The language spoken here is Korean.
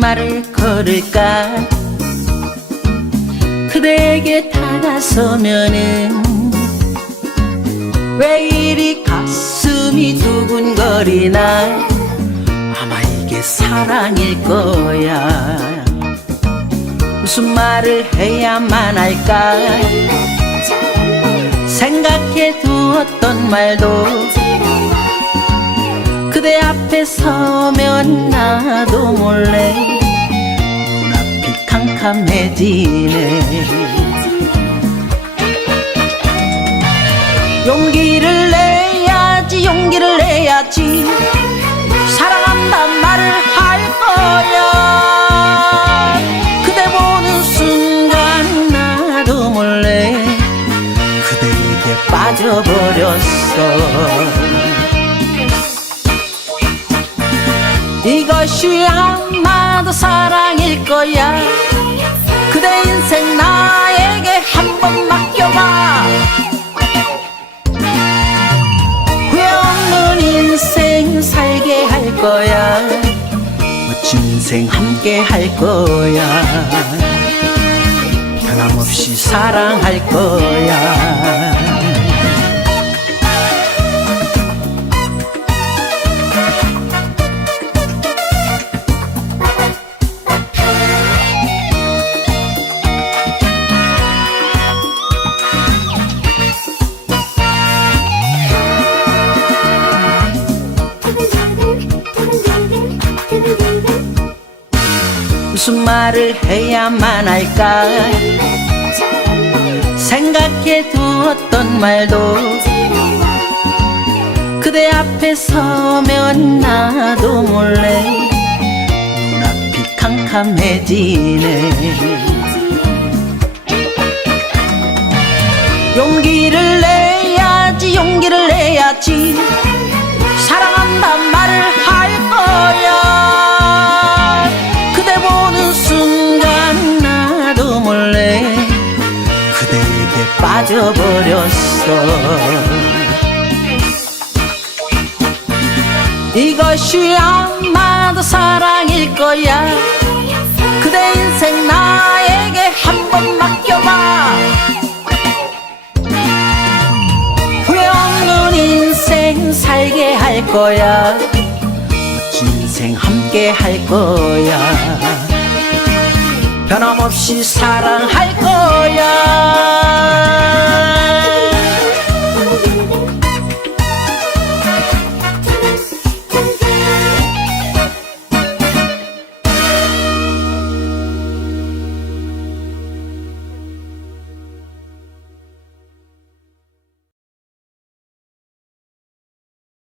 말을 걸을까? 그대에게 다가서면은 왜 이리 가슴이 두근거리나? 아마 이게 사랑일 거야. 무슨 말을 해야만 할까? 생각해 두었던 말도 그대 앞에 서면 나도 몰래 눈앞이 캄캄해지네. 용기를 내야지 용기를 내야지. 사랑한단 말을 할 거야. 그대 보는 순간 나도 몰래 그대에게 빠져버렸어 이것이 아마도 사랑일 거야. 그대 인생 나에게 한 번 맡겨봐. 후회 없는 인생 살게 할 거야. 멋진 인생 함께 할 거야. 변함없이 사랑할 거야 무슨 말을 해야만 할까? 생각해 두었던 말도 그대 앞에 서면 나도 몰래 눈앞이 캄캄해지네. 용기를 내야지 용기를 내야지 순간 나도 몰래 그대에게 빠져버렸어. 이것이 아마도 사랑일 거야. 그대 인생 나에게 한 번 맡겨봐. 후회 없는 인생 살게 할 거야. 인생 함께 할 거야 변함없이 사랑할 거야